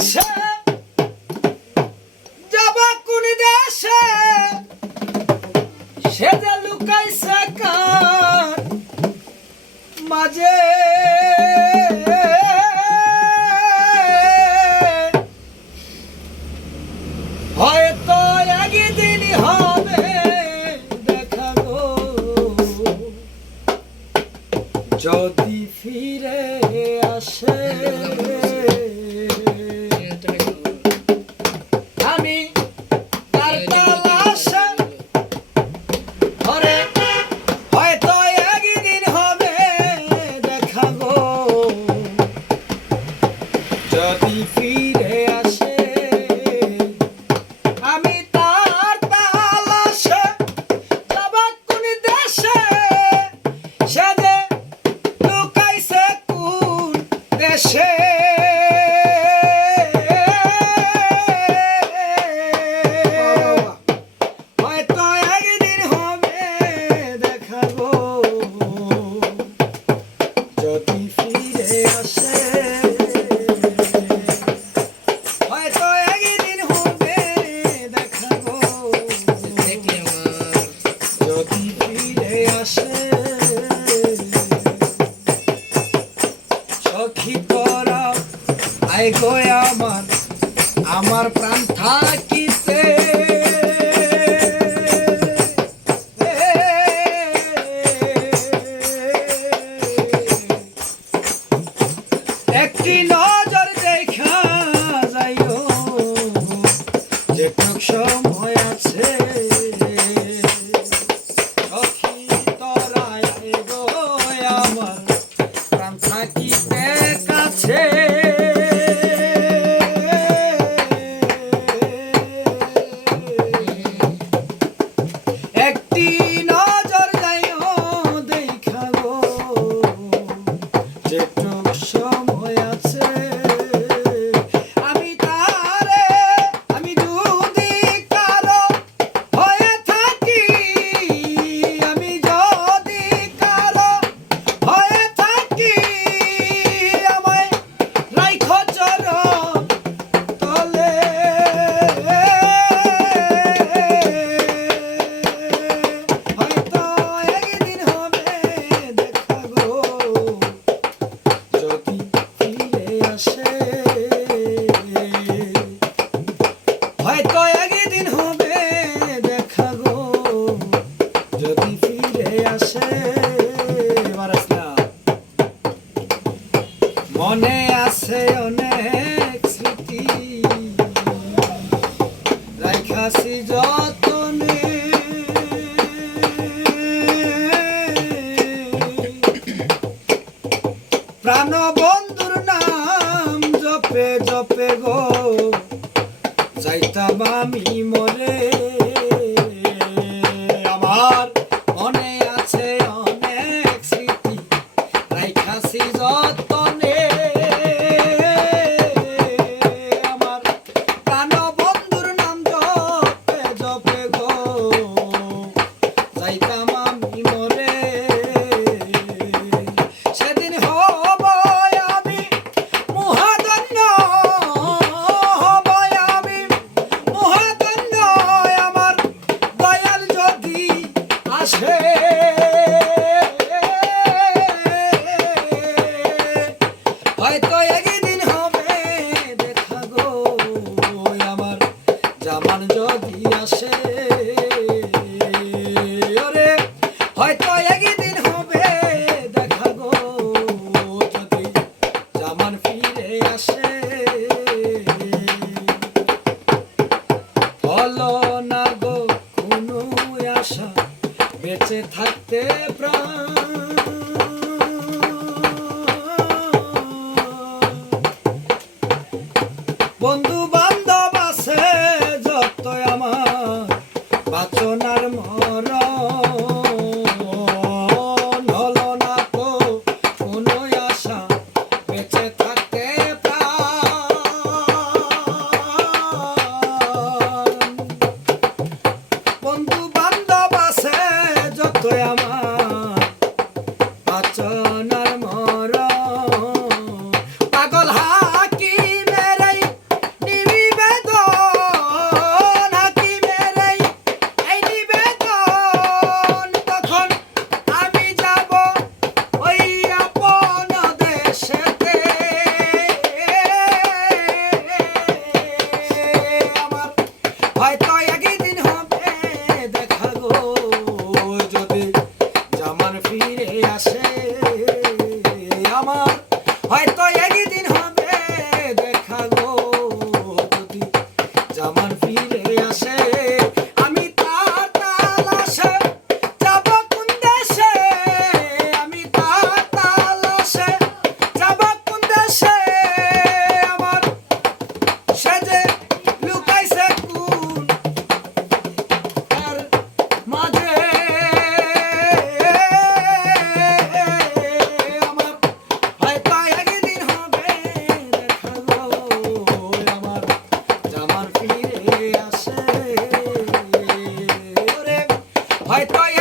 দেশে যাবা কোন দেশে সে যে লুকাইছে কার মাঝে হয়তো একদিন হবে দেখা গো যদি ফিরে আসে আমি তার তালাশে ধরে হয়তো একদিন হবে দেখা গো যদি ফিরে আসে আমি তার তালাশে যাব কোন দেশে সে যে লুকাইছে কোন দেশে হয়তো একদিন হবে দেখা গো যদি ফিরে আসে হয়তো একদিন হবে দেখা গো যদি ফিরে আসে সখী তোরা আই গো আমার প্রাণ থাকিতে একটি নজর দেখা যাইও যেটুক সময় আছে সখী তোরা আই গো আমার প্রাণ থাকিতে কাছে একটি নজর যাইও দেখা গো যেটুক সময় আছে আমি তারে আমি যদি কারো হয়ে থাকি আমি যদি কারো হয়ে থাকি আমায় রাইখো চরণ তলে হয়তো একদিন হবে দেখা গো যদি ফিরে আসে হয়তো একদিন হবে দেখা গো যদি ফিরে আসে মনে আছে অনেক স্মৃতি রাখাছি যতনে প্রাণ বন্ধুর নাম জপে জপে গো যাইতাম আমি মরে আমার মনে আছে অনেক স্মৃতি রাখাছি যতনে আমার প্রাণ বন্ধুর নাম জপে জপে গো যাইতাম আমি মরে সেদিন হব আমি মহাধন্য হব আমি মহাধন্য আমার দয়াল যদি আসে হয়তো একদিন হবে দেখা গো আমার জামান যদি আসে ওরে হয়তো একদিন হবে দেখা গো যদি জামান ফিরে আসে হলো না গো কোনো আশা বেঁচে থাকতে প্রাণ বন্ধু বান্ধব আছে যত আমার বাচনার মরণ হলো না তো কোনো আশা বেঁচে থাকতে প্রাণ বন্ধু বান্ধব আছে যত আমার বাচনার মরণ পাগল হাকিমের হয়তো